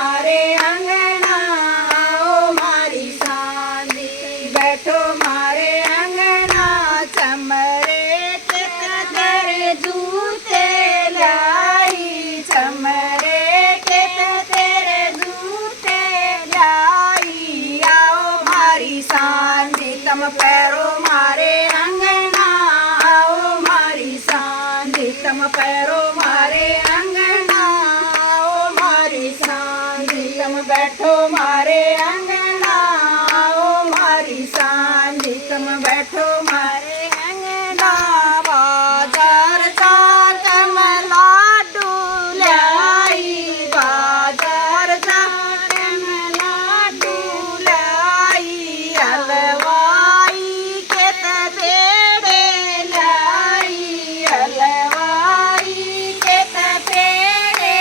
मारे अंगना आओ मारी सांदी बैठो मारे अंगना चमरे कित तेरे जूते लाई चमरे कित तेरे जूते लाई आओ मारी सांदी तम पैरो मारे अंगना आओ मारी सांदी तम पैरो मारे अंगना आओ मारी सांदी तम बैठो मारे अंगना आओ मारी सांदी तम बैठो मारे अंगना बाजार जाके मैं लाडू लाई बाजार जाके मैं लाडू लाई हलवाई के तेरे लाई हलवाई के तेरे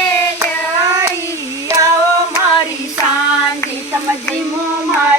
लाई आओ मारी सांदी तम जिमो मारी